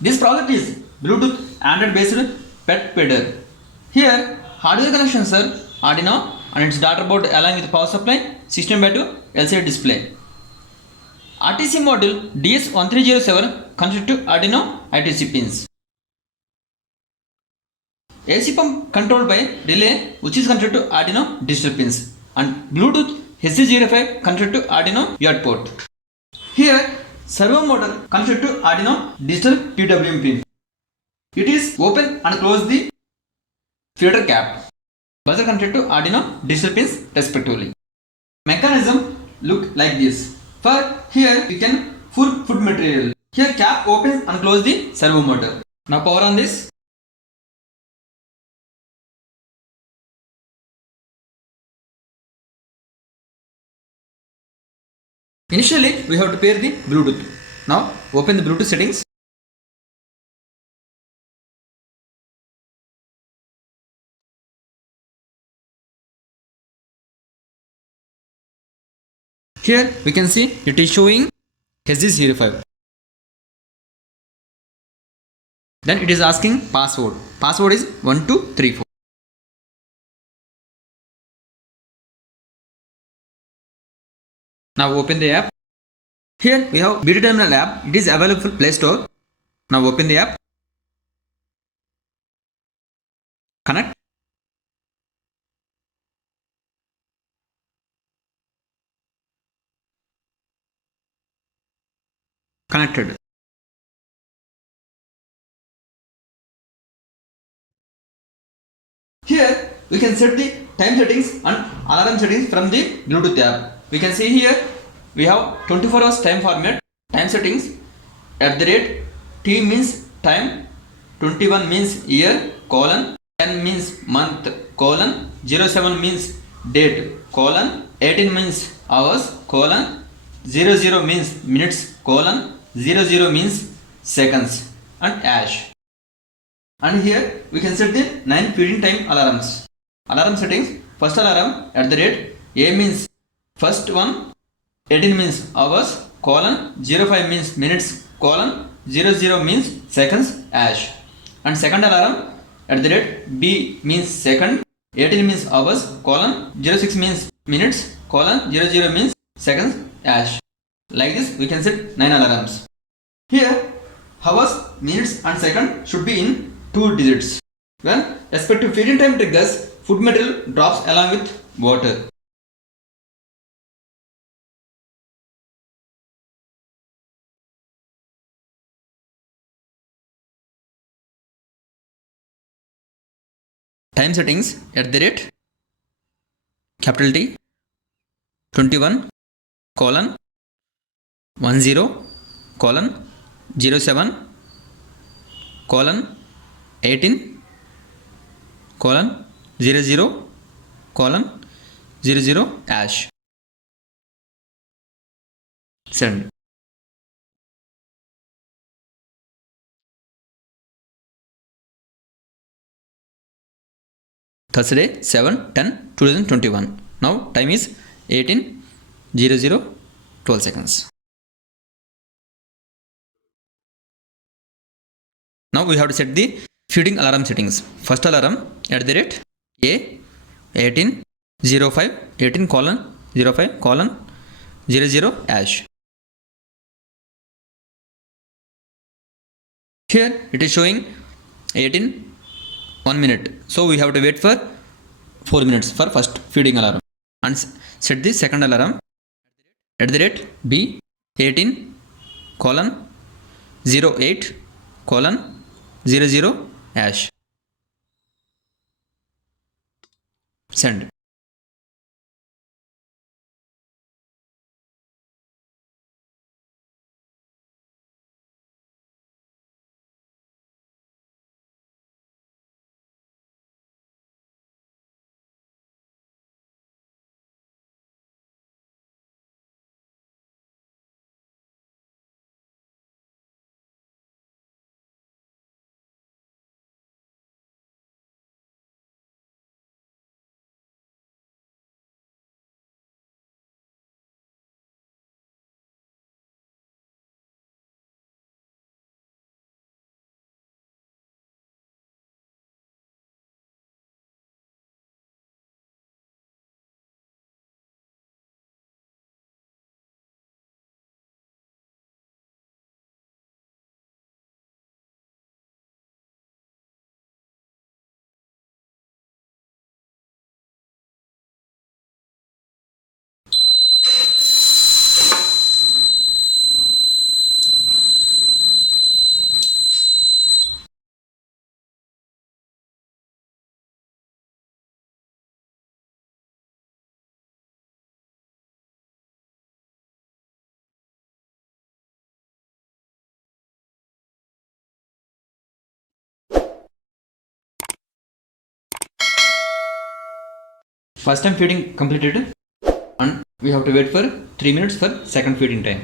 This project is Bluetooth Android based pet pedder. Here hardware connections are Arduino and its daughter board along with power supply, 16:2 LCD display. RTC module DS1307 connected to Arduino I2C pins. AC pump controlled by relay which is connected to Arduino digital pins, and Bluetooth HC05 connected to Arduino UART port. Here servo motor connected to Arduino digital PWM pin. It is open and close the feeder cap. Buzzer connected to Arduino digital pins respectively. Mechanism look like this. For here you can full food material. Here cap opens and close the servo motor. Now power on this. Initially we have to pair the Bluetooth. Now open the Bluetooth settings. Here we can see it is showing HC05. Then it is asking password. Password is 1234. Now open the app. Here we have BT Terminal app. It is available Play Store. Now open the app. Connect. Connected. Here we can set the time settings and alarm settings from the Bluetooth app. We can see here we have 24 hours time format, time settings @ T means time, 21 means year, colon, 10 means month, colon, 07 means date, colon, 18 means hours, colon, 00 means minutes, colon, 00 means seconds, and hash. And here we can set the 9 feeding time alarms. Alarm settings, first alarm @ A means first one, 18 means hours, colon, 05 means minutes, colon, 00 means seconds, hash. And second alarm @ B means second, 18 means hours, colon, 06 means minutes, colon, 00 means seconds, hash. Like this we can set 9 alarms. Here hours, minutes and second should be in 2 digits. When respective feeding time triggers, food material drops along with water. Time settings @ capital T 21 colon 10 colon 07 colon 18 colon 00 colon 00 hash. Send. Thursday 7/10/2021. Now time is 18:00 12 seconds. Now we have to set the feeding alarm settings. First alarm @ A 18:05 18 colon 05 colon 00 hash. Here it is showing 18 1 minute. So we have to wait for 4 minutes for first feeding alarm. And set the second alarm @ B 18 colon 08 colon 00 hash. Send. first time feeding completed and we have to wait for 3 minutes for second feeding time.